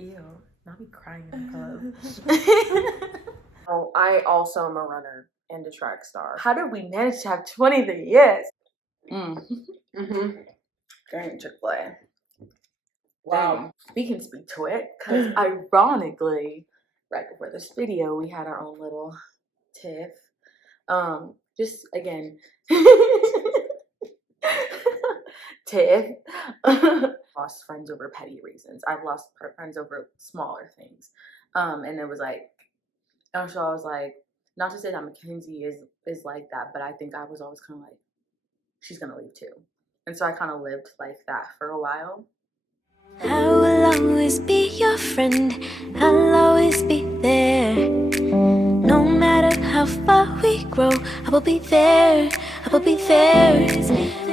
Ew, not be crying in the pub. Oh, I also am a runner and a track star. How did we manage to have 23 years? During Chick-fil-A. Wow. We can speak to it because ironically, right before this video, we had our own little tiff. Just again, tiff. Lost friends over petty reasons. I've lost friends over smaller things. And it was like, so I was like, not to say that Mackenzie is like that, but I think I was always kind of like, she's gonna leave too. And so I kind of lived like that for a while. I will always be your friend. I'll always be there. No matter how far we grow, I will be there. I will be there.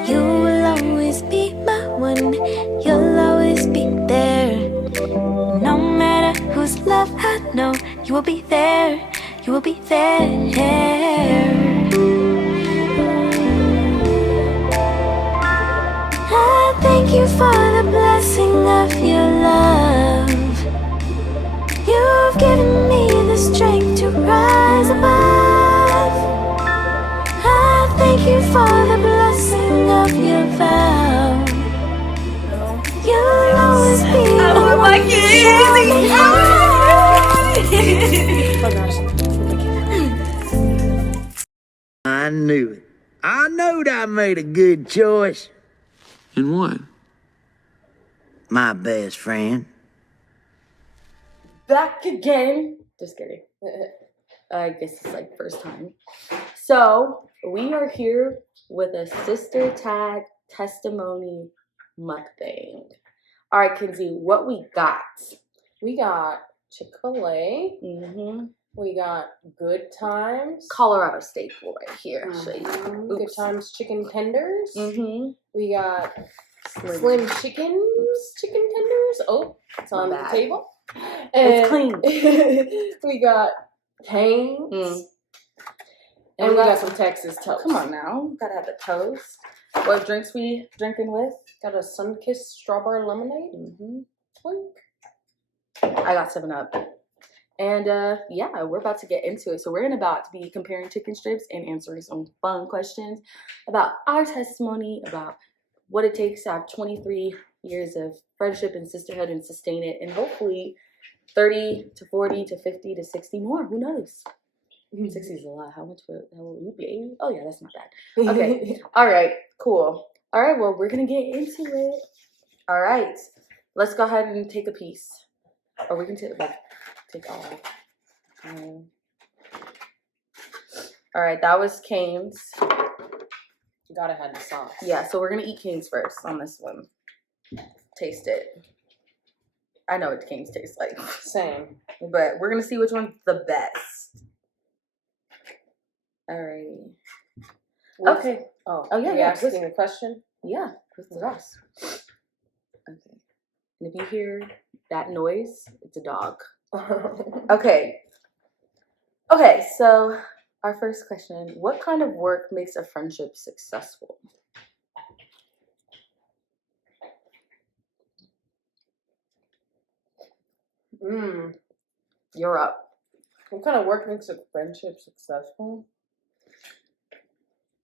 You will always be my one. You'll always be there. No matter whose love I know, you will be there. You will be there. I thank you for the blessing of your love. You've given me the strength to rise above. I thank you for the blessing of your vow. You'll always be the one to show me. I knew it. I knowed I made a good choice. In what? My best friend. Back again. Just kidding. I guess it's like first time. So we are here with a sister tag testimony mukbang. All right, Kenzie, what we got? We got Chick-fil-A. Mm-hmm. We got Good Times. Colorado staple right here. Good Times chicken tenders. Mm-hmm. We got Slim Chickens chicken tenders. Oh, it's on the table. And it's clean. We got Cane's. And we got some Texas toast. Come on now. Gotta have the toast. What drinks we drinking with? Got a sun-kissed strawberry lemonade. Mm-hmm. Twink. I got 7-Up. And yeah, we're about to get into it. So we're about to be comparing chicken strips and answering some fun questions about our testimony, about what it takes to have 23 years of friendship and sisterhood and sustain it, and hopefully 30 to 40 to 50 to 60 more. Who knows? 60 is a lot. How much will you be? Oh yeah, that's not bad. Okay. All right. Cool. All right. Well, we're gonna get into it. All right. Let's go ahead and take a piece, or we can take all. All right. That was Cane's. You gotta have the sauce. Yeah. So we're gonna eat Cane's first on this one. Taste it. I know what Cane's tastes like. Same. But we're gonna see which one's the best. All right. Okay. Oh yeah. You asking a question? Yeah. What's the sauce? Okay. And if you hear that noise, it's a dog. Okay. Okay. So our first question: what kind of work makes a friendship successful? You're up. What kind of work makes a friendship successful?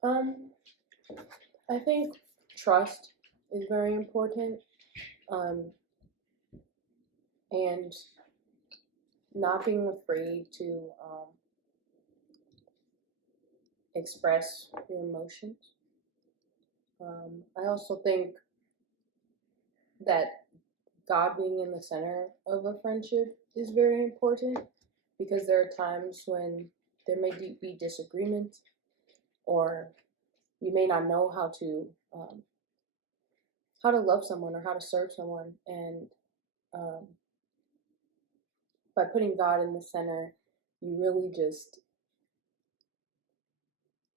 I think trust is very important. And not being afraid to express your emotions. I also think that God being in the center of a friendship is very important, because there are times when there may be disagreement, or you may not know how to love someone or how to serve someone, and by putting God in the center, you really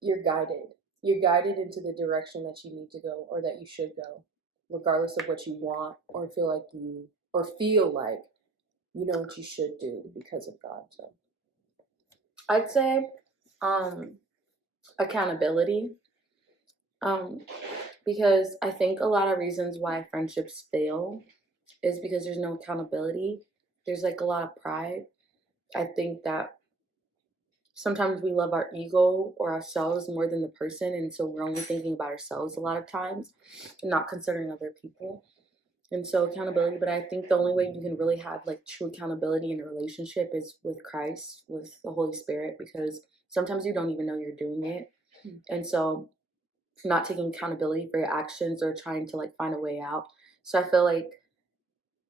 you're guided into the direction that you need to go, or that you should go, regardless of what you want or feel like you know what you should do because of God. So I'd say accountability. Because I think a lot of reasons why friendships fail is because there's no accountability. there's like a lot of pride. I think that sometimes we love our ego or ourselves more than the person, and so we're only thinking about ourselves a lot of times and not considering other people. And so accountability, but I think the only way you can really have like true accountability in a relationship is with Christ, with the Holy Spirit, because sometimes you don't even know you're doing it. And so not taking accountability for your actions or trying to like find a way out. So I feel like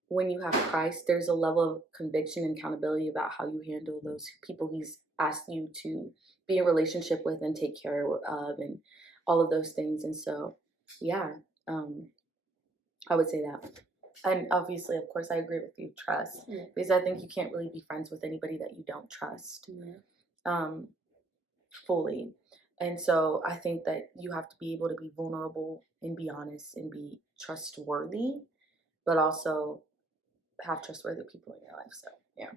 when you have Christ, there's a level of conviction and accountability about how you handle those people he's asked you to be in a relationship with and take care of and all of those things. And so, yeah, I would say that. And obviously, of course, I agree with you, trust. Yeah. Because I think you can't really be friends with anybody that you don't trust fully. And so I think that you have to be able to be vulnerable and be honest and be trustworthy, but also have trustworthy people in your life. So yeah.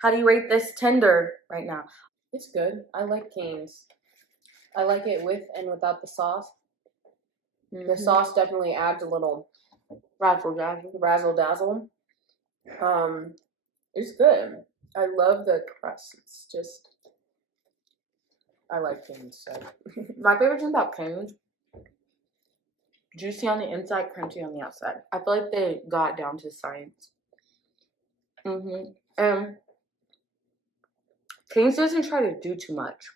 How do you rate this Tinder right now? It's good. I like Cane's. I like it with and without the sauce. The sauce definitely adds a little razzle dazzle. It's good. I love the crust. It's just, I like Cane's. So. My favorite thing about Cane's, juicy on the inside, crunchy on the outside. I feel like they got down to science. And Cane's doesn't try to do too much.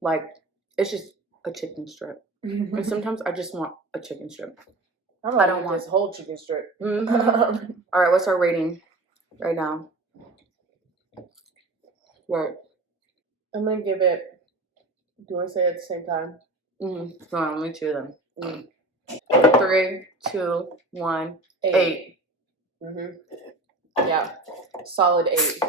Like, it's just a chicken strip. And sometimes I just want a chicken strip. I don't want this whole chicken strip. All right, what's our rating right now? Right. I'm going to give it, do you want to say it at the same time? Come on, let me chew them. 3, 2, 1, 8. Yeah, solid 8.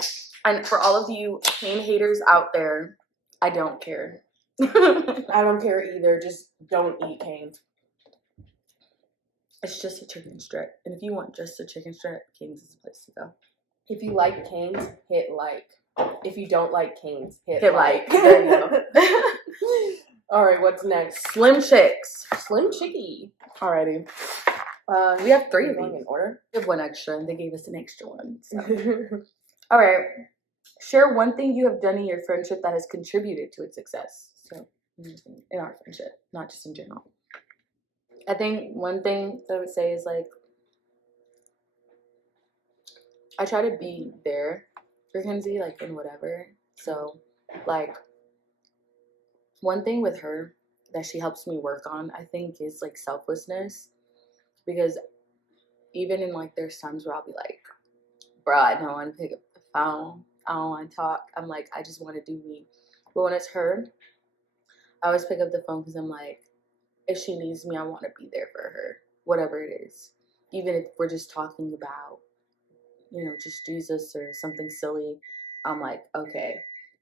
And for all of you cane haters out there, I don't care. I don't care either. Just don't eat Cane's. It's just a chicken strip. And if you want just a chicken strip, Cane's is the place to go. If you like Cane's, hit like. If you don't like Cane's, hit like. There you go. All right, what's next? Slim Chicks. Slim Chickie. Alrighty. We have 3 of Going these. in order. We have 1 extra, and they gave us an extra one. So. All right. Share one thing you have done in your friendship that has contributed to its success. So, in our friendship, not just in general. I think one thing that I would say is like, I try to be there for Kenzie, like in whatever. So, like, one thing with her that she helps me work on, I think, is like selflessness. Because even in like, there's times where I'll be like, bro, I don't want to pick up the phone. I don't want to talk. I'm like, I just want to do me. But when it's her, I always pick up the phone because I'm like, if she needs me, I want to be there for her, whatever it is. Even if we're just talking about, just Jesus or something silly, I'm like, okay.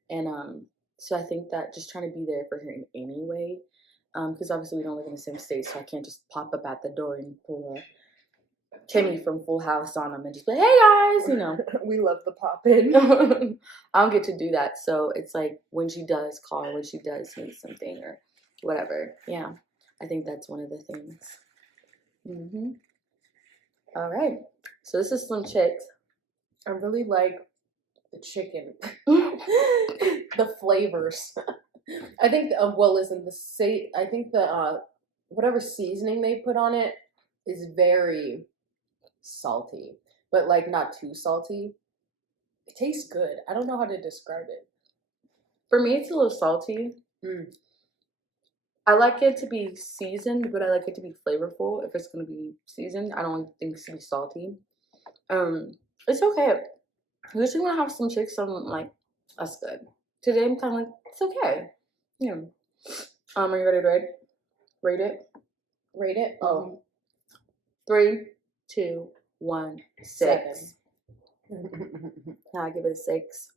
And so I think that just trying to be there for her in any way, because obviously we don't live in the same state, so I can't just pop up at the door and pull a Timmy from Full House on them and just be like, hey guys, We love the pop-in. I don't get to do that. So it's like when she does call, when she does need something or whatever. Yeah, I think that's one of the things. All right. So this is Slim Chicks. I really like the chicken. The flavors. I think, I think the whatever seasoning they put on it is very salty, but like not too salty. It tastes good. I don't know how to describe it. For me, it's a little salty. I like it to be seasoned, but I like it to be flavorful. If it's going to be seasoned, I don't think it's to be salty. It's okay. Usually when I have some chicks, I'm like, that's good. Today I'm kind of like, it's okay. Yeah. Are you ready to rate it? Rate it? Oh. 3, 2, 1, 6. Now I give it a 6.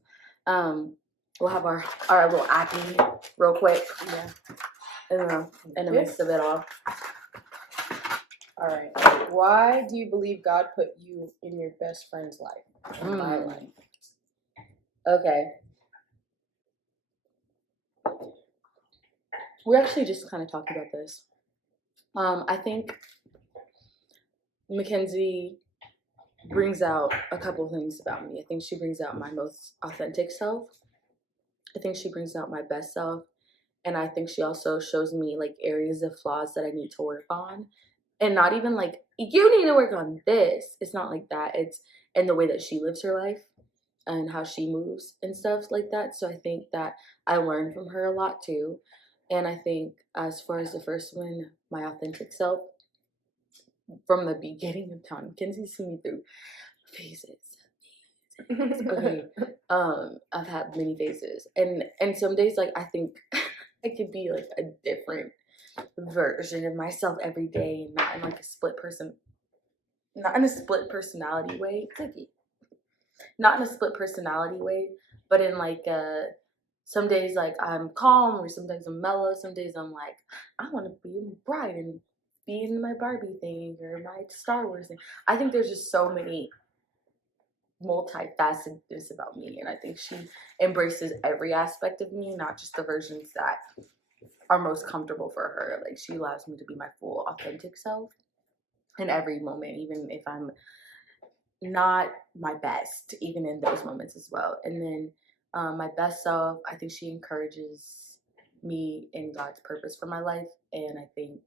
We'll have our little acne real quick. Yeah. In the midst of it all. All right. Why do you believe God put you in your best friend's life? In my life. Okay. We actually just kind of talked about this. I think Mackenzie brings out a couple things about me. I think she brings out my most authentic self. I think she brings out my best self. And I think she also shows me like areas of flaws that I need to work on. And not even like, you need to work on this. It's not like that. It's in the way that she lives her life and how she moves and stuff like that. So I think that I learned from her a lot too. And I think as far as the first one, my authentic self, from the beginning of time, Kenzie's seen me through phases. Okay. I've had many phases. And some days like I think I could be like a different version of myself every day, and not in like a not in a split personality way. Not in a split personality way, but in like some days like I'm calm, or some days I'm mellow, some days I'm like, I want to be bright and be in my Barbie thing or my Star Wars thing. I think there's just so many multifacetedness about me, and I think she embraces every aspect of me, not just the versions that are most comfortable for her. Like she allows me to be my full authentic self in every moment, even if I'm not my best, even in those moments as well. And then my best self, I think she encourages me in God's purpose for my life. And I think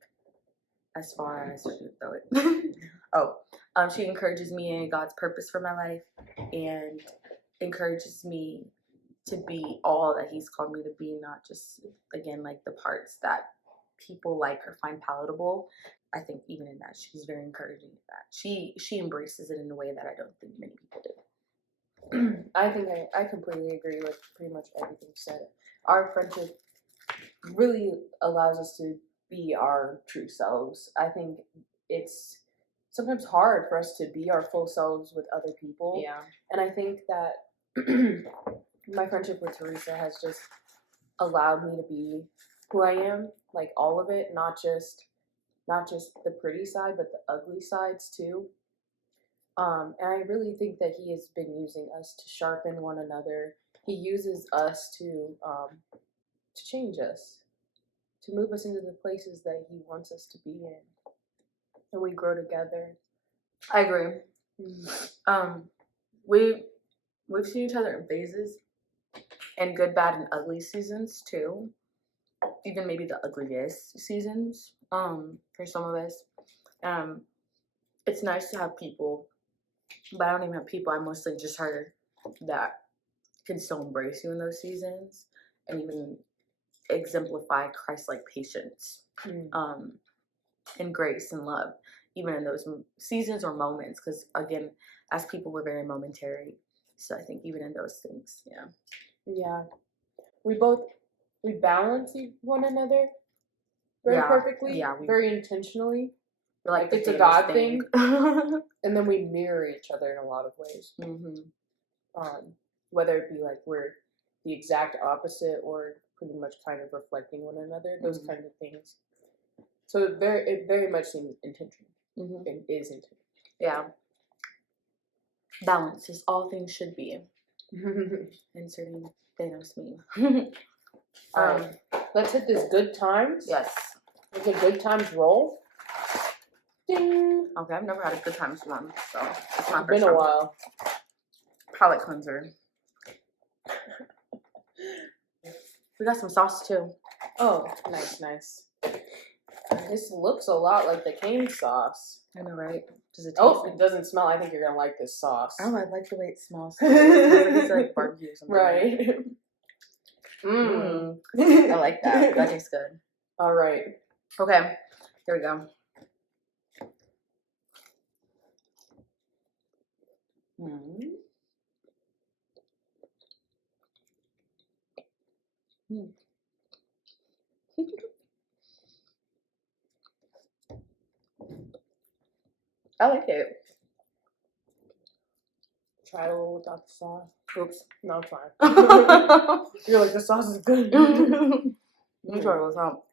as far as she encourages me in God's purpose for my life, and encourages me to be all that He's called me to be, not just, again, like the parts that people like or find palatable. I think even in that, she's very encouraging to that. She embraces it in a way that I don't think many people do. I think I completely agree with pretty much everything said. Our friendship really allows us to be our true selves. I think it's sometimes hard for us to be our full selves with other people. Yeah. And I think that my friendship with Teresa has just allowed me to be who I am, like all of it, not just the pretty side, but the ugly sides too. And I really think that He has been using us to sharpen one another. He uses us to change us, to move us into the places that He wants us to be in, and we grow together. I agree. We've seen each other in phases, and good, bad, and ugly seasons too. Even maybe the ugliest seasons. For some of us, it's nice to have people, but I don't even have people. I mostly just her that can still embrace you in those seasons, and even exemplify Christ-like patience, and grace and love, even in those seasons or moments. Because again, as people, we're very momentary. So I think even in those things, Yeah, we balance one another very perfectly, very intentionally. Like it's a God thing. And then we mirror each other in a lot of ways. Whether it be like we're the exact opposite or pretty much kind of reflecting one another, those kinds of things. So it very much seems intentional. It is intentional. Yeah. Balance is all things should be. Inserting Thanos meme. Alright, let's hit this good times. Yes. Make a good times roll. Ding. Okay, I've never had a good times one, so it's my first Been a time. while. Palate cleanser. We got some sauce too. Oh, nice. This looks a lot like the cane sauce. I know, right? Does it taste it doesn't smell. I think you're gonna like this sauce. Oh, I like the way it smells. It's like barbecue or something. Right. I like that. That tastes good. All right. Okay, here we go. I like it. Try it a little without the sauce. Oops. No, try. You're like, the sauce is good. Let me try it without.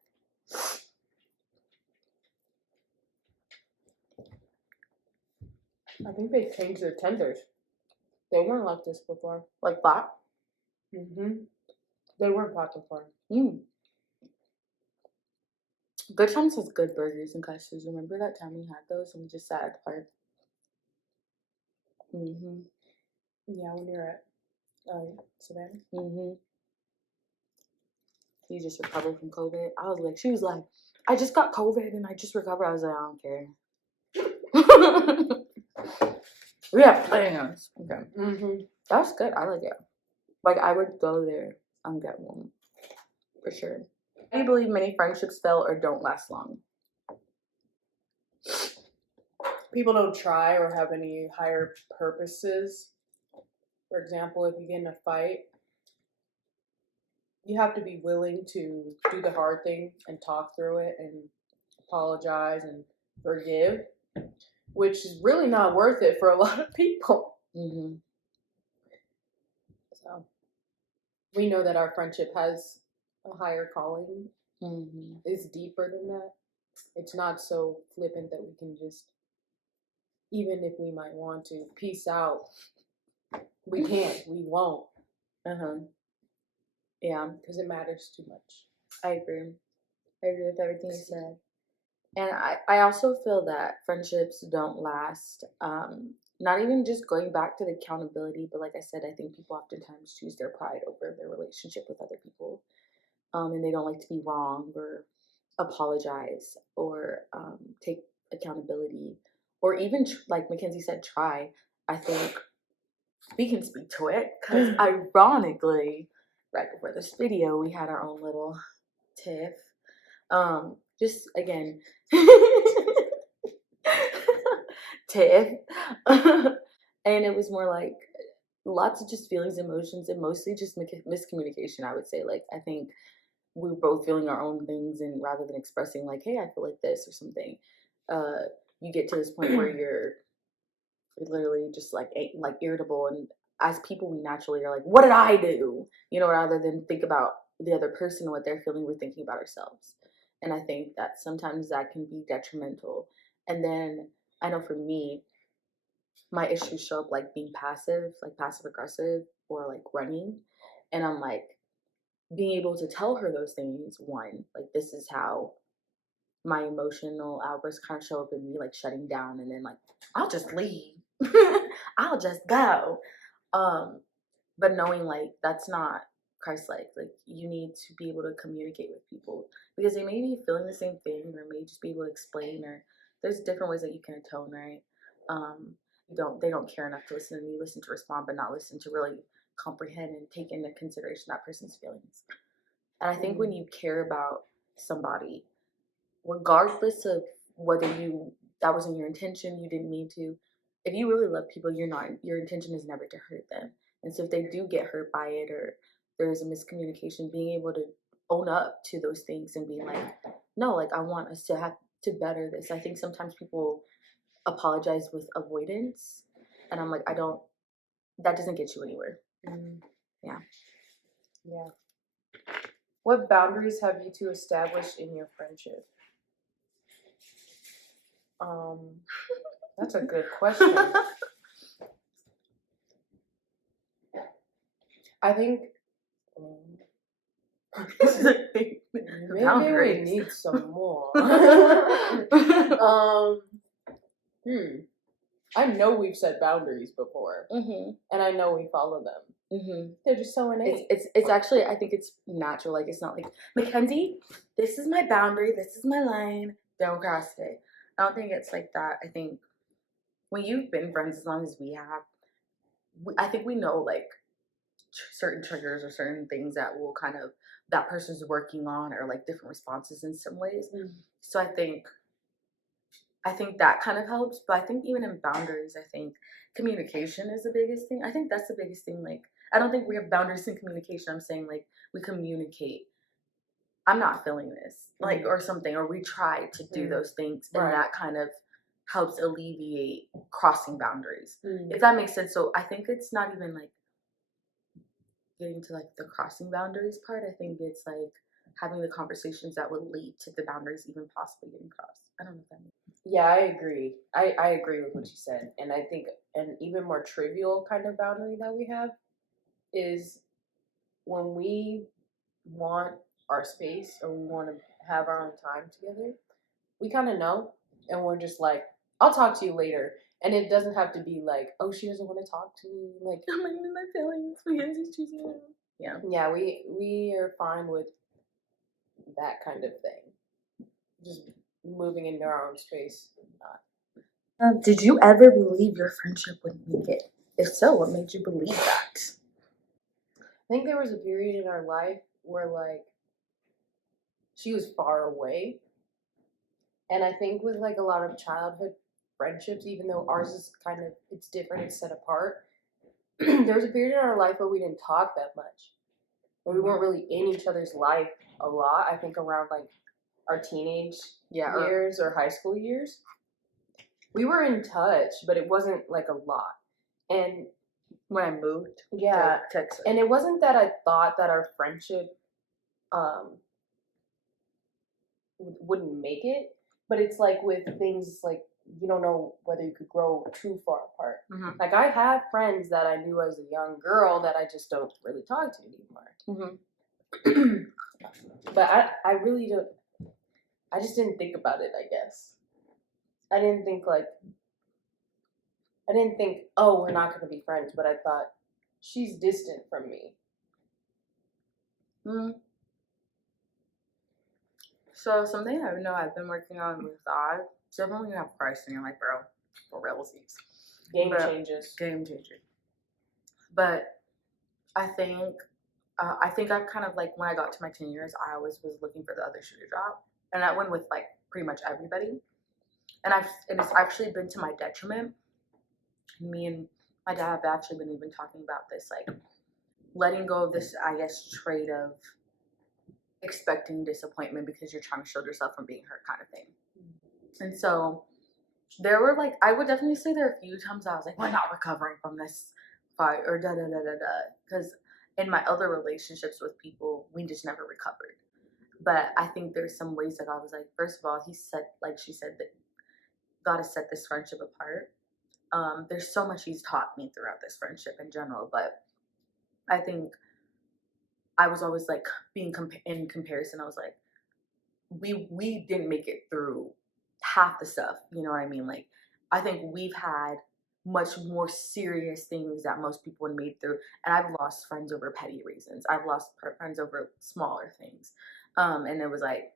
I think they changed their tenders. They weren't like this before. Like that? They weren't black before. Good Times has good burgers and custards. Remember that time we had those and we just sat at the park? Mm-hmm. Yeah, when you're at Savannah. Mm-hmm. You just recovered from COVID. I was like, she was like, I just got COVID and I just recovered. I was like, I don't care. We have plans. Okay. Mm-hmm. That's good. I like it. Like, I would go there and get one. For sure. Do you believe many friendships fail or don't last long? People don't try or have any higher purposes. For example, if you get in a fight, you have to be willing to do the hard thing and talk through it and apologize and forgive, which is really not worth it for a lot of people. Mm-hmm. So we know that our friendship has a higher calling. Mm-hmm. It's deeper than that. It's not so flippant that we can just, even if we might want to, peace out. We can't. We won't. Uh-huh. Yeah. Because it matters too much. I agree. I agree with everything you said. And I also feel that friendships don't last. Not even just going back to the accountability, but like I said, I think people oftentimes choose their pride over their relationship with other people. And they don't like to be wrong or apologize or take accountability or even, like Mackenzie said, try. I think we can speak to it because ironically, right before this video, we had our own little tiff. Just again, tiff. And it was more like lots of just feelings, emotions, and mostly just miscommunication, I would say. Like, I think we were both feeling our own things, and rather than expressing like, hey, I feel like this or something, you get to this point where you're literally just like irritable, and as people we naturally are like, what did I do, rather than think about the other person and what they're feeling, we're thinking about ourselves. And I think that sometimes that can be detrimental. And then I know for me, my issues show up like being passive, like passive aggressive, or like running. And I'm like, being able to tell her those things, one, like, this is how my emotional outbursts kind of show up in me, like shutting down, and then like, I'll just leave. I'll just go. But knowing like that's not Christ-like. Like, you need to be able to communicate with people because they may be feeling the same thing, or may just be able to explain, or there's different ways that you can atone, right? They don't care enough to listen, and you listen to respond, but not listen to really comprehend and take into consideration that person's feelings. And I think when you care about somebody, regardless of whether that wasn't your intention, you didn't mean to, if you really love people, your intention is never to hurt them. And so if they do get hurt by it, or there's a miscommunication, being able to own up to those things and being like, no, like, I want us to have to better this. I think sometimes people apologize with avoidance, and I'm like, that doesn't get you anywhere. Yeah. What boundaries have you two established in your friendship? That's a good question. I think maybe we need some more. I know we've set boundaries before, and I know we follow them. They're just so innate. It's actually, I think it's natural. Like, it's not like, Mackenzie, this is my boundary, this is my line, don't cross it. I don't think it's like that. I think when you've been friends as long as we have, I think we know like certain triggers or certain things that will kind of, that person's working on, or like different responses in some ways. So I think that kind of helps. But I think even in boundaries, I think communication is the biggest thing. I think that's the biggest thing. Like, I don't think we have boundaries in communication. I'm saying like we communicate. I'm not feeling this, like, or something, or we try to do those things, and that kind of helps alleviate crossing boundaries, if that makes sense. So I think it's not even like getting to like the crossing boundaries part. I think it's like having the conversations that would lead to the boundaries even possibly getting crossed. I don't know if that makes sense. Yeah, I agree. I agree with what you said. And I think an even more trivial kind of boundary that we have is when we want our space, or we want to have our own time together, we kind of know, and we're just like, I'll talk to you later. And it doesn't have to be like, oh, she doesn't want to talk to me. Like, I'm like in my feelings because he's choosing me. Yeah. yeah, we are fine with that kind of thing. Just moving into our own space. Not. Did you ever believe your friendship would make it? If so, what made you believe that? I think there was a period in our life where, like, she was far away. And I think with, like, a lot of childhood friendships, even though ours is kind of, it's different, it's set apart, there was a period in our life where we didn't talk that much. Where we weren't really in each other's life a lot. I think around, like, our teenage years or high school years. We were in touch, but it wasn't, like, a lot. And When I moved yeah, to Texas. and it wasn't that I thought that our friendship wouldn't make it, but it's like with things like you don't know whether you could grow too far apart. Mhm. Like I have friends that I knew as a young girl that I just don't really talk to anymore. But I really don't. I just didn't think about it. I guess I didn't think oh, we're not going to be friends, but I thought she's distant from me. So something I know I've been working on with God, definitely gonna have Christ, and you're like, bro, for realsies. Game changer. But I think I've kind of like when I got to my 10 years, I always was looking for the other shoe to drop, and that went with like pretty much everybody. And it's actually been to my detriment. Me and my dad have actually been even talking about this, like letting go of this, I guess, trait of expecting disappointment because you're trying to shield yourself from being hurt kind of thing. And so there were like, I would definitely say there are a few times I was like, we're not recovering from this fight or because in my other relationships with people, we just never recovered. But I think there's some ways that I was like, first of all, she said that God has set this friendship apart. There's so much he's taught me throughout this friendship in general, but I think I was always like being in comparison. I was like, we didn't make it through half the stuff. You know what I mean? Like, I think we've had much more serious things that most people have made through. And I've lost friends over petty reasons. I've lost friends over smaller things. And it was like,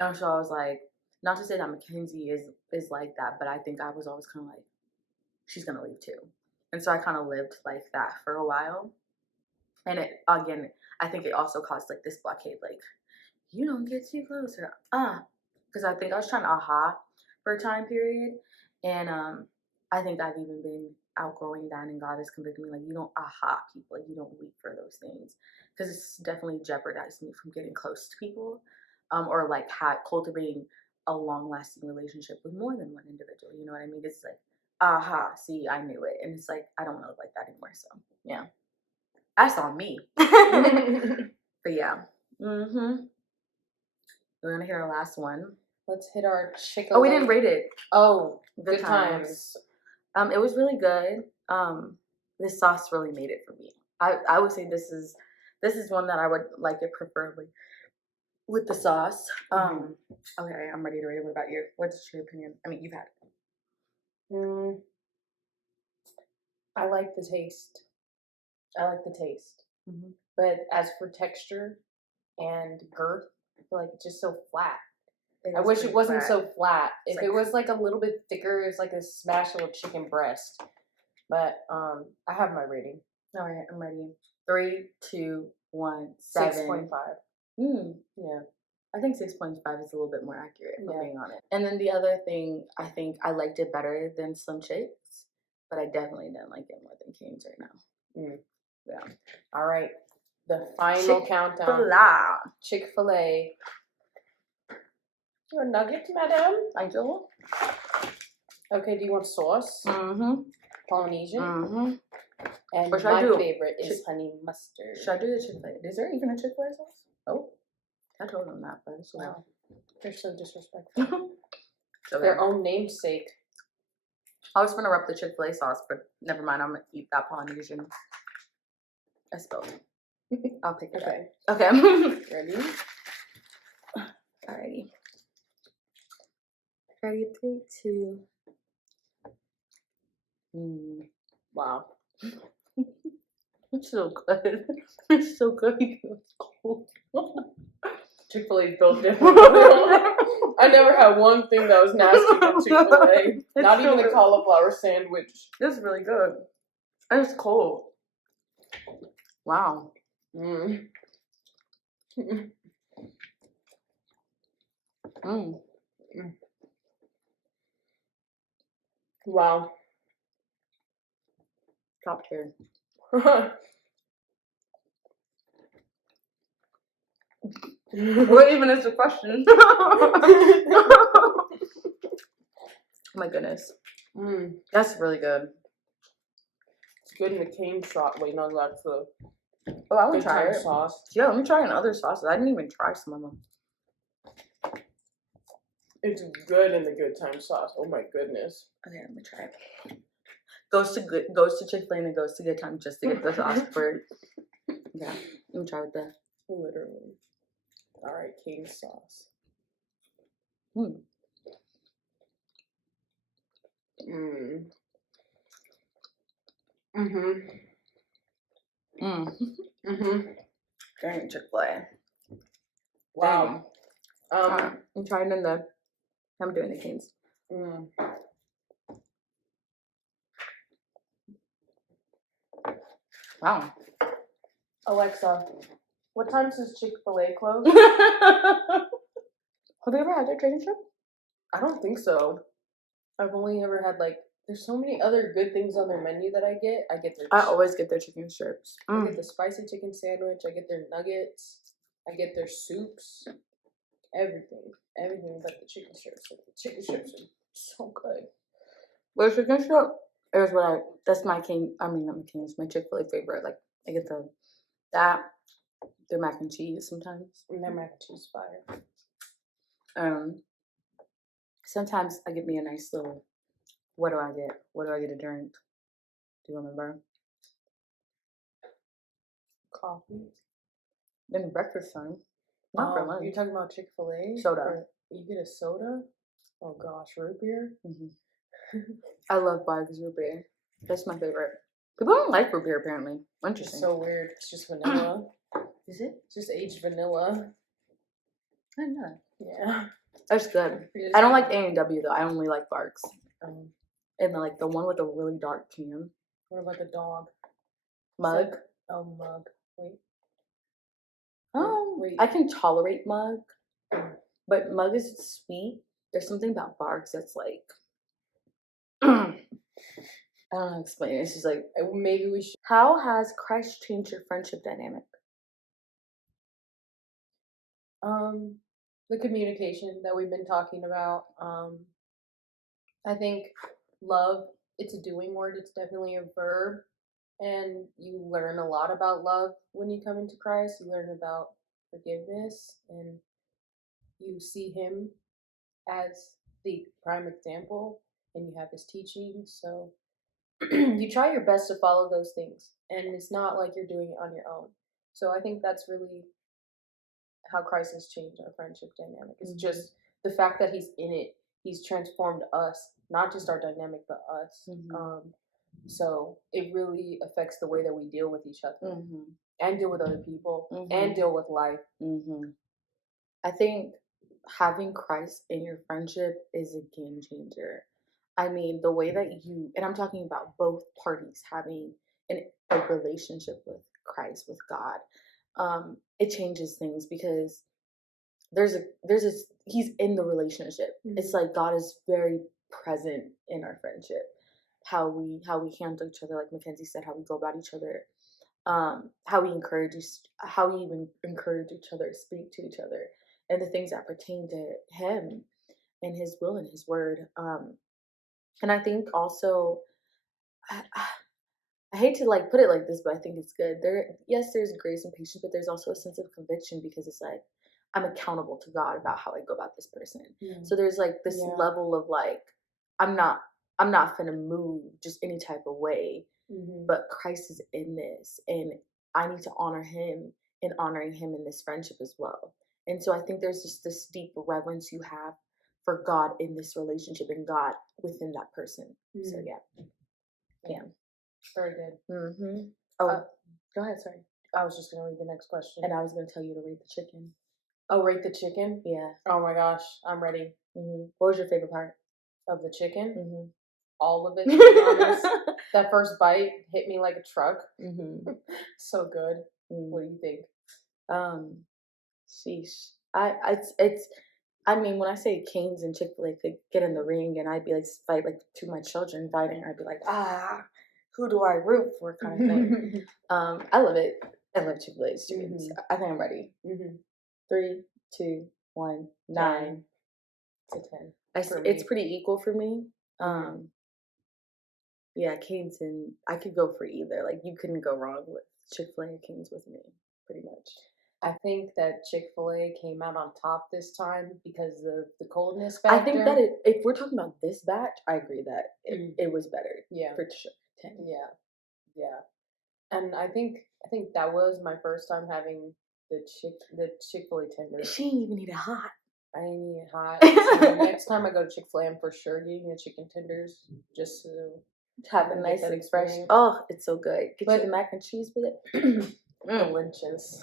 and so I was like, not to say that Mackenzie is like that, but I think I was always kind of like, she's going to leave too. And so I kind of lived like that for a while. And it, again, I think it also caused like this blockade, like, you don't get too close, or because I think I was trying to for a time period, and I think I've even been outgrowing that, and God has convicted me, like, you don't people, like, you don't weep for those things, because it's definitely jeopardized me from getting close to people, or like cultivating a long-lasting relationship with more than one individual. You know what I mean? It's like, see, I knew it, and it's like I don't know like that anymore. So yeah, that's on me. But yeah. We're gonna hit our last one. Let's hit our chicken. Oh, we didn't rate it. Oh, good times. It was really good. This sauce really made it for me. I would say this is one that I would like it preferably with the sauce. Okay, I'm ready to rate it. What about you? What's your opinion? I mean, you've had it. I like the taste. But as for texture and girth, I feel like it's just so flat. I wish it wasn't so flat. If it was like a little bit thicker, it's like a smashed little chicken breast. But I have my rating. All right, I'm ready. 3, 2, 1, 7. 6.5. Yeah. I think 6.5 is a little bit more accurate, if I'm being honest. And then the other thing, I think I liked it better than Slim Shakes, but I definitely didn't like it more than Cane's right now. Yeah. All right. The final countdown. Chick-fil-A. Your nugget, madam? Thank you. Okay, do you want sauce? Polynesian? And my favorite is honey mustard. Should I do the Chick-fil-A? Is there even a Chick-fil-A sauce? Oh. I told them that, but it's wow. They're so disrespectful. Their own namesake. I was gonna rep the Chick-fil-A sauce, but never mind. I'm gonna eat that Polynesian. I spelled it. I'll pick it up. Okay. Ready? Alrighty. Ready? 3, 2. Wow. It's so good. It's so good. It's cold. Chick-fil-A built different. I never had one thing that was nasty from Chick-fil-A. Not so even the good. cauliflower sandwich. It's really good. And it's cold. Wow. Mm. Mm. Wow. Top tier. What even is the question? Oh my goodness. That's really good. It's good in the cane sauce. Wait, no, that's the Oh, I want good to try time it. sauce. Yeah, let me try in other sauces. I didn't even try some of them. It's good in the good time sauce. Oh my goodness. Okay, let me try it. Goes to Chick-fil-A and then goes to Good Time just to get the sauce for. Yeah, let me try with the. Literally. All right, cane sauce. Mm. Dang, Chick-fil-A. Wow. I'm trying in the. I'm doing the canes. Wow. Alexa, what time does Chick-fil-A close? Have you ever had their chicken strip? I don't think so. I've only ever had there's so many other good things on their menu that I get. I get their I always get their chicken strips. I get the spicy chicken sandwich. I get their nuggets. I get their soups. Everything but the chicken strips. The chicken strips are so good. Well, chicken strip is that's my king. I mean, not my king. It's my Chick-fil-A favorite. Like I get their mac and cheese sometimes. And their mac and cheese fire. Sometimes I get me a nice little. What do I get? What do I get to drink? Do you remember? Coffee. Then breakfast time. Not for lunch. You're talking about Chick-fil-A? Soda. You get a soda? Oh gosh, root beer? I love Barg's root beer. That's my favorite. People don't like root beer apparently. Interesting. It's so weird. It's just vanilla. Is it? It's just aged vanilla. I don't know. Yeah. That's good. I don't like A&W though. I only like Barg's. And the one with a really dark can. What about the dog? Mug. Mug. Wait. Wait. I can tolerate Mug, but Mug is sweet. There's something about Barg's that's like. I don't know how to explain it. It's just like maybe we should. How has Christ changed your friendship dynamic? The communication that we've been talking about. I think love, it's a doing word. It's definitely a verb. And you learn a lot about love when you come into Christ. You learn about forgiveness and you see him as the prime example and you have his teaching. So you try your best to follow those things. And it's not like you're doing it on your own. So I think that's really how Christ has changed our friendship dynamic. It's just the fact that he's in it. He's transformed us, not just our dynamic, but us. So it really affects the way that we deal with each other and deal with other people and deal with life. I think having Christ in your friendship is a game changer. I mean, the way that and I'm talking about both parties having a relationship with Christ, with God, it changes things because he's in the relationship. It's like God is very present in our friendship. How we handle each other, like Mackenzie said, how we go about each other, how we even encourage each other, speak to each other, and the things that pertain to him and his will and his word. And I think also, I hate to put it like this, but I think it's good. There's grace and patience, but there's also a sense of conviction because it's like I'm accountable to God about how I go about this person. So there's this level of I'm not gonna move just any type of way, but Christ is in this, and I need to honor him and honoring him in this friendship as well. And so I think there's just this deep reverence you have for God in this relationship and God within that person. So yeah. Very good. Mm-hmm. Oh, go ahead. Sorry. I was just gonna read the next question. And I was gonna tell you to rate the chicken. Oh, rate the chicken? Yeah. Oh my gosh, I'm ready. Mm-hmm. What was your favorite part of the chicken? Mm-hmm. All of it, to be honest. That first bite hit me like a truck. Mm-hmm. So good. Mm-hmm. What do you think? Sheesh. I mean, when I say Canes and Chick-fil-A could get in the ring and I'd be like, fight like to my children fighting, I'd be like, who do I root for kind of thing. I love it. I love Chick-fil-A's chicken. So I think I'm ready. 3, 2, 1, 9 to 10. It's pretty equal for me. Yeah, Canes and I could go for either. Like you couldn't go wrong with Chick-fil-A and Canes with me, pretty much. I think that Chick-fil-A came out on top this time because of the coldness factor. I think that if we're talking about this batch, I agree that it was better. Yeah, for sure. 10. Yeah. And I think that was my first time having the Chick-fil-A tenders. She didn't even eat it hot. I didn't eat it hot. So next time I go to Chick-fil-A, I'm for sure getting the chicken tenders just to have a nice expression. Oh, it's so good. Get you the mac and cheese with it. Delicious.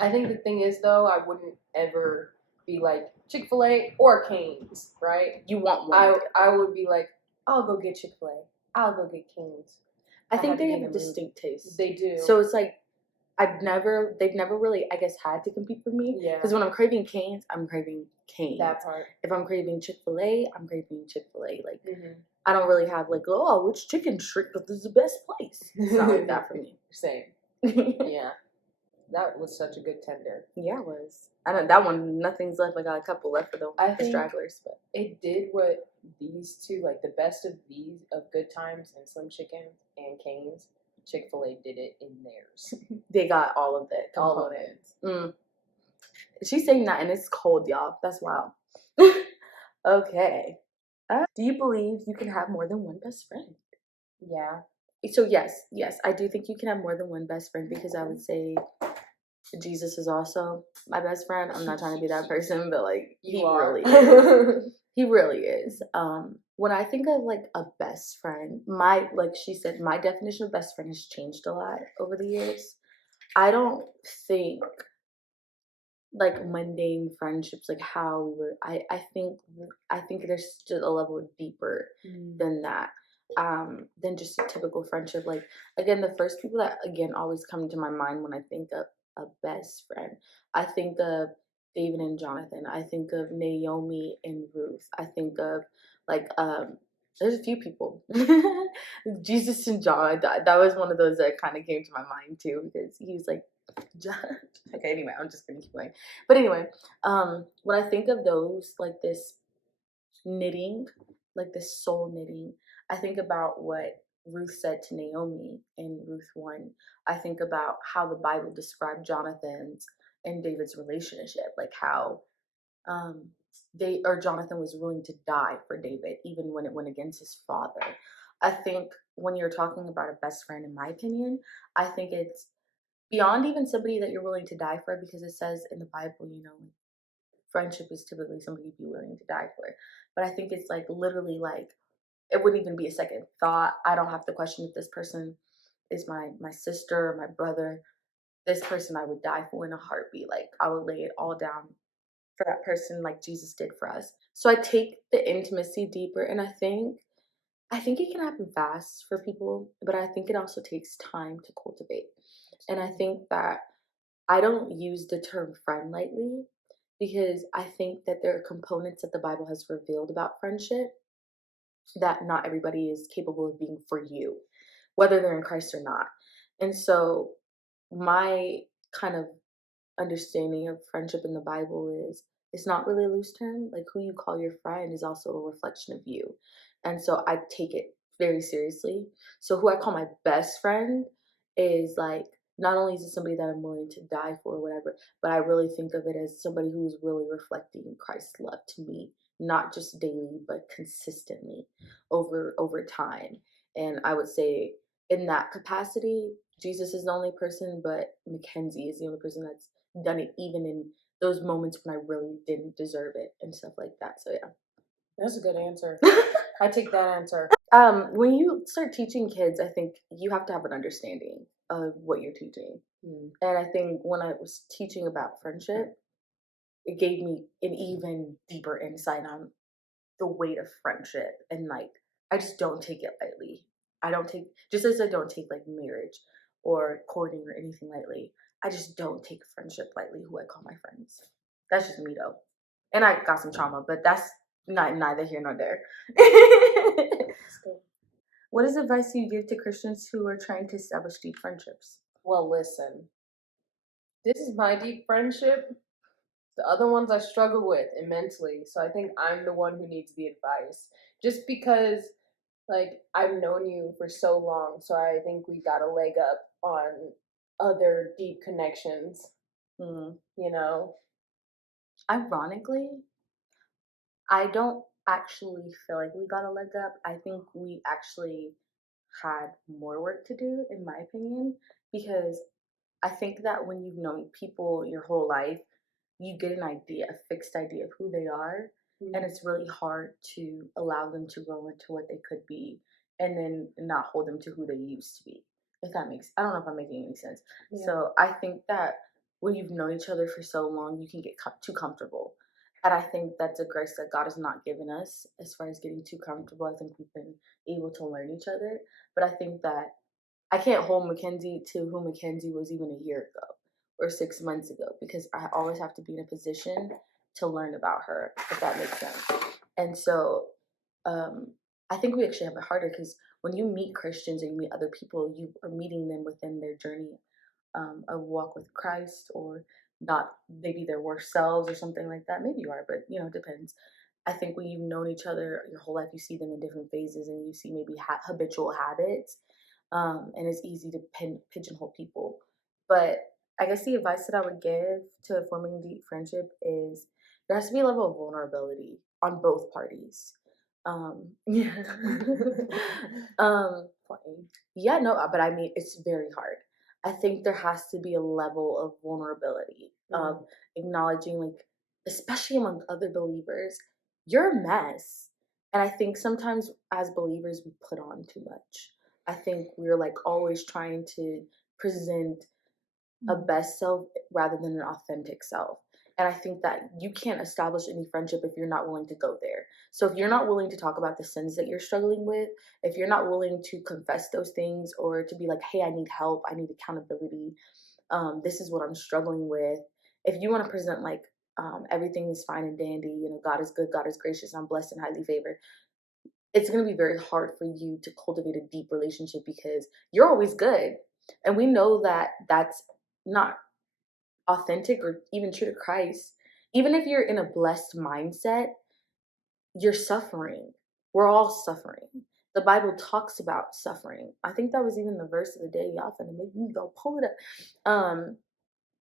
I think the thing is though, I wouldn't ever be like Chick-fil-A or Canes, right? You want one. I would be like, I'll go get Chick-fil-A. I'll go get Canes. I think they have a distinct taste. They do. So it's like they've never really, I guess, had to compete for me. Yeah. Because when I'm craving Canes, I'm craving Canes. That part. If I'm craving Chick-fil-A, I'm craving Chick-fil-A. Like I don't really have like, oh, which chicken strip is the best place? It's not like that for me. Same. Yeah. That was such a good tender. Yeah, it was. I don't. That one, nothing's left. I got a couple left for the stragglers, but it did what these two, like the best of these of Good Times and Slim Chicken and Canes. Chick-fil-A did it in theirs. They got all of it. All of it. She's saying that, and it's cold, y'all. That's wild. Okay. Do you believe you can have more than one best friend? Yeah. So yes, I do think you can have more than one best friend because I would say Jesus is also my best friend. I'm not trying to be that person, but like really is. He really is. When I think of like a best friend, like she said, my definition of best friend has changed a lot over the years. I don't think like mundane friendships, like how we were. I think there's still a level deeper than that. Than just a typical friendship. Like again, the first people that always come to my mind when I think of a best friend, I think of David and Jonathan. I think of Naomi and Ruth. I think of like there's a few people. Jesus and John. That was one of those that kind of came to my mind too because he was like John. Okay, anyway, I'm just gonna keep going. But anyway, when I think of those, like this knitting, like this soul knitting, I think about what Ruth said to Naomi in Ruth 1. I think about how the Bible described Jonathan's and David's relationship, like how Jonathan was willing to die for David, even when it went against his father. I think when you're talking about a best friend, in my opinion, I think it's beyond even somebody that you're willing to die for, because it says in the Bible, friendship is typically somebody you'd be willing to die for. But I think it's like literally like, it wouldn't even be a second thought. I don't have to question if this person is my sister or my brother. This person I would die for in a heartbeat. Like I would lay it all down for that person like Jesus did for us. So I take the intimacy deeper, and I think it can happen fast for people, but I think it also takes time to cultivate. And I think that I don't use the term friend lightly, because I think that there are components that the Bible has revealed about friendship that not everybody is capable of being for you, whether they're in Christ or not. And so my kind of understanding of friendship in the Bible is it's not really a loose term. Like who you call your friend is also a reflection of you. And so I take it very seriously. So who I call my best friend is like, not only is it somebody that I'm willing to die for or whatever, but I really think of it as somebody who's really reflecting Christ's love to me, not just daily, but consistently over time. And I would say in that capacity, Jesus is the only person, but Mackenzie is the only person that's done it even in those moments when I really didn't deserve it and stuff like that. So yeah. That's a good answer. I take that answer. When you start teaching kids, I think you have to have an understanding of what you're teaching. And I think when I was teaching about friendship, it gave me an even deeper insight on the weight of friendship. And like, I just don't take it lightly. I don't take, just as I don't take like marriage or courting or anything lightly, I just don't take friendship lightly, who I call my friends. That's just me though. And I got some trauma, but that's neither here nor there. What is advice you give to Christians who are trying to establish deep friendships? Well, listen. This is my deep friendship. The other ones I struggle with immensely. So I think I'm the one who needs the advice. Just because, like, I've known you for so long. So I think we got a leg up on other deep connections. You know? Ironically, I don't actually feel like we got a leg up. I think we actually had more work to do, in my opinion, because I think that when you've known people your whole life, you get an idea, a fixed idea of who they are, and it's really hard to allow them to grow into what they could be, and then not hold them to who they used to be. If that makes, I don't know if I'm making any sense. Yeah. So I think that when you've known each other for so long, you can get too comfortable. And I think that's a grace that God has not given us as far as getting too comfortable. I think we've been able to learn each other. But I think that I can't hold Mackenzie to who Mackenzie was even a year ago or 6 months ago, because I always have to be in a position to learn about her, if that makes sense. And so I think we actually have it harder, because when you meet Christians or you meet other people, you are meeting them within their journey of walk with Christ, or not maybe their worst selves or something like that. Maybe you are, but it depends. I think when you've known each other your whole life, you see them in different phases, and you see maybe habitual habits, and it's easy to pigeonhole people. But I guess the advice that I would give to forming deep friendship is there has to be a level of vulnerability on both parties. Yeah. Yeah, no, but I mean, it's very hard. I think there has to be a level of vulnerability, of acknowledging, like, especially among other believers, you're a mess. And I think sometimes as believers, we put on too much. I think we're like always trying to present a best self rather than an authentic self. And I think that you can't establish any friendship if you're not willing to go there. So if you're not willing to talk about the sins that you're struggling with, if you're not willing to confess those things, or to be like, hey, I need help, I need accountability, this is what I'm struggling with. If you want to present like everything is fine and dandy, God is good, God is gracious, I'm blessed and highly favored, it's going to be very hard for you to cultivate a deep relationship, because you're always good. And we know that that's not authentic or even true to Christ. Even if you're in a blessed mindset, you're suffering. We're all suffering. The Bible talks about suffering. I think that was even the verse of the day. Y'all finna make me go pull it up.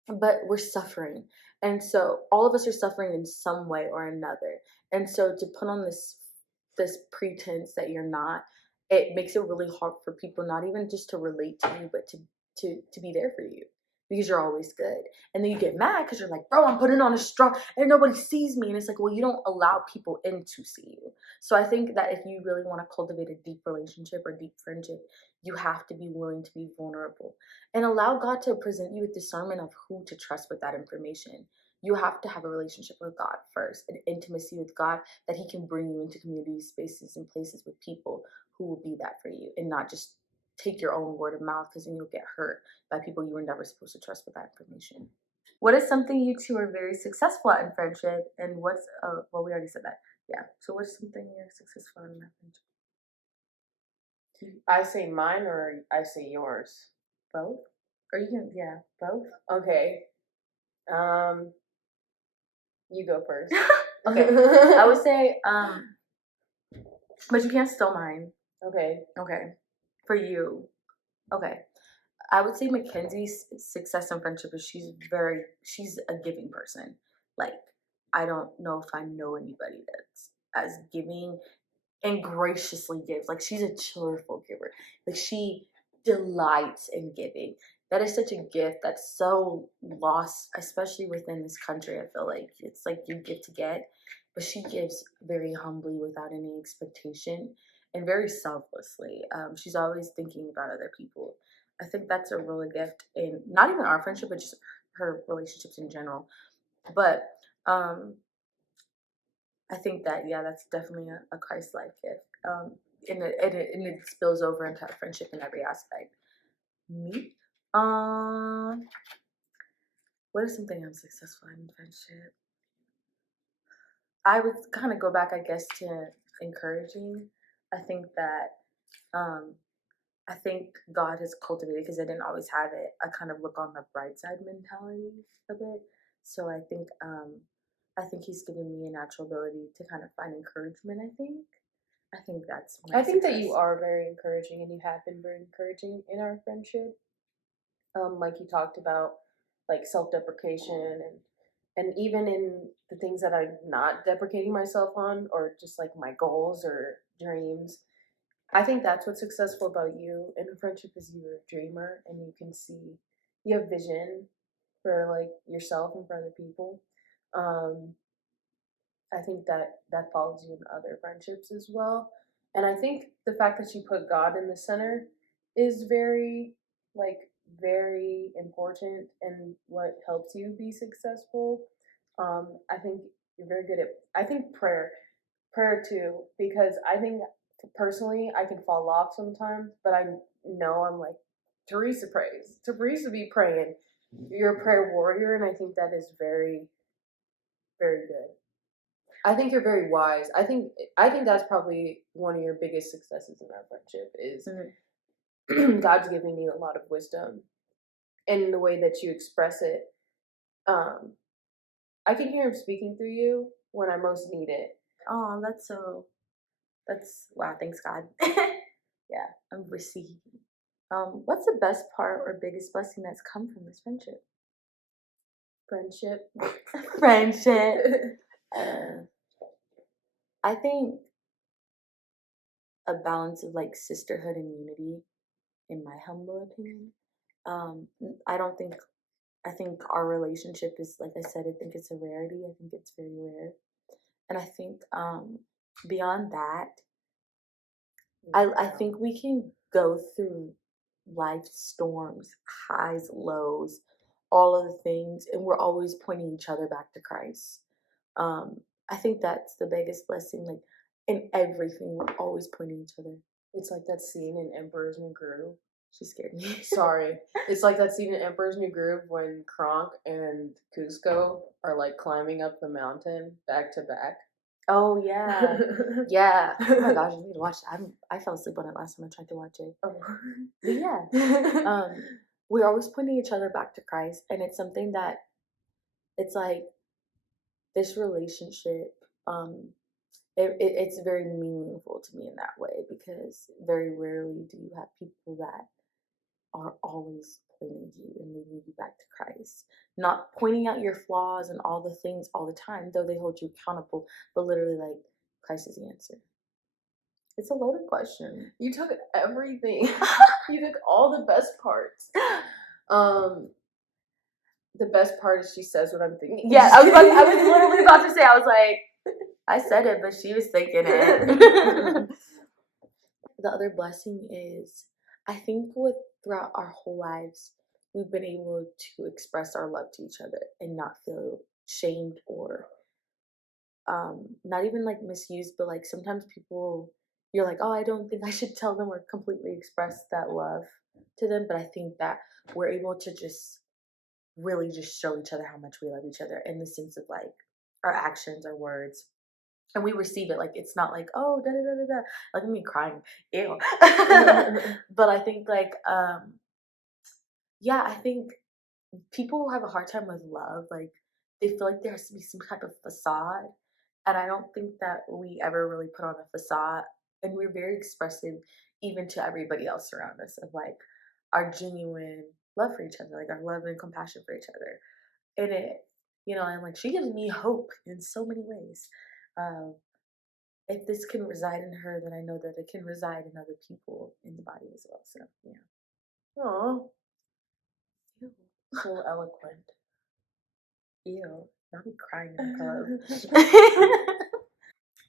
But we're suffering. And so all of us are suffering in some way or another. And so to put on this pretense that you're not, it makes it really hard for people not even just to relate to you, but to be there for you, because you're always good. And then you get mad because you're like, bro, I'm putting on a strong and nobody sees me. And it's like, well, you don't allow people in to see you. So I think that if you really want to cultivate a deep relationship or deep friendship, you have to be willing to be vulnerable and allow God to present you with discernment of who to trust with that information. You have to have a relationship with God first, an intimacy with God, that He can bring you into community spaces and places with people who will be that for you, and not just take your own word of mouth, because then you'll get hurt by people you were never supposed to trust with that information. What is something you two are very successful at in friendship, and what's well, we already said that. Yeah. So what's something you're successful in that friendship? I say mine or I say yours? Both? Or you can, yeah, both. Okay. You go first. Okay. I would say, but you can't steal mine. Okay. Okay. For you. Okay. I would say Mackenzie's success in friendship is she's a giving person. Like, I don't know if I know anybody that's as giving and graciously gives. Like, she's a cheerful giver. Like, she delights in giving. That is such a gift that's so lost, especially within this country. I feel like it's like you give to get. but she gives very humbly without any expectation and very selflessly. She's always thinking about other people. I think that's a real gift in not even our friendship, but just her relationships in general. But I think that, yeah, that's definitely a Christ-like gift. And it spills over into our friendship in every aspect. Me? What is something I'm successful in friendship? I would kind of go back, I guess, to encouraging. I think that, I think God has cultivated, because I didn't always have it, a kind of look on the bright side mentality of it. So I think He's given me a natural ability to kind of find encouragement. I think that's my I think that success. you are very encouraging, and you have been very encouraging in our friendship. Like you talked about, like self-deprecation, and even in the things that I'm not deprecating myself on, or just like my goals or dreams. I think that's what's successful about you in a friendship, is you're a dreamer, and you can see, you have vision for like yourself and for other people. I think that follows you in other friendships as well. And I think the fact that you put God in the center is very, like, very important, and what helps you be successful. I think you're very good at, I think prayer too, because I think personally I can fall off sometimes, but I know I'm like, Teresa prays. Teresa be praying. You're a prayer warrior, and I think that is very, very good. I think you're very wise. I think that's probably one of your biggest successes in our friendship is God's giving you a lot of wisdom, and the way that you express it. I can hear Him speaking through you when I most need it. Oh, that's wow, thanks God. Yeah, I'm receiving. What's the best part or biggest blessing that's come from this friendship? Friendship. Friendship. I think a balance of like sisterhood and unity, in my humble opinion. I think our relationship is, like I said, I think it's a rarity. I think it's very rare. And I think beyond that, I think we can go through life storms, highs, lows, all of the things, and we're always pointing each other back to Christ. I think that's the biggest blessing. Like in everything, we're always pointing each other. It's like that scene in Emperor's New Groove. She scared me. Sorry. It's like that scene in Emperor's New Groove when Kronk and Cusco are like climbing up the mountain back to back. Oh yeah, yeah. Oh my gosh, I need to watch that. I fell asleep on it last time I tried to watch it. Oh. But yeah, we're always pointing each other back to Christ, and it's something that it's like this relationship. It's very meaningful to me in that way, because very rarely do you have people that are always pointing you and leading you back to Christ. Not pointing out your flaws and all the things all the time, though they hold you accountable, but literally like, Christ is the answer. It's a loaded question. You took everything. You took all the best parts. The best part is she says what I'm thinking. Yeah, I was literally about to say, I was like, I said it, but she was thinking it. The other blessing is, I think throughout our whole lives, we've been able to express our love to each other and not feel shamed or not even like misused, but like sometimes people, you're like, oh, I don't think I should tell them or completely express that love to them. But I think that we're able to just really just show each other how much we love each other, in the sense of like our actions, our words. And we receive it, like it's not like, oh, da da da da da, like me crying, ew. But I think like, yeah, I think people have a hard time with love. Like they feel like there has to be some type of facade, and I don't think that we ever really put on a facade. And we're very expressive, even to everybody else around us, of like our genuine love for each other, like our love and compassion for each other. And it, I'm like, she gives me hope in so many ways. If this can reside in her, then I know that it can reside in other people in the body as well. So yeah. Aww. So eloquent. Ew. I'll be crying in the club.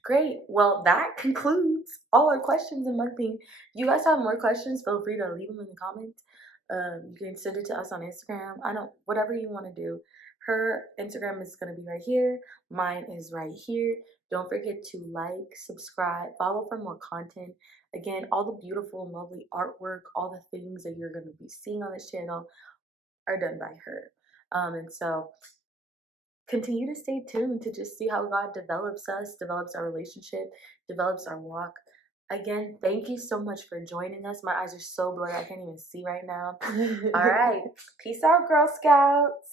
Great. Well, that concludes all our questions in mukbang. If you guys have more questions, feel free to leave them in the comments. You can send it to us on Instagram. Whatever you want to do. Her Instagram is going to be right here. Mine is right here. Don't forget to like, subscribe, follow for more content. Again, all the beautiful and lovely artwork, all the things that you're going to be seeing on this channel are done by her. And so continue to stay tuned to just see how God develops us, develops our relationship, develops our walk. Again, thank you so much for joining us. My eyes are so blurry, I can't even see right now. All right. Peace out, Girl Scouts.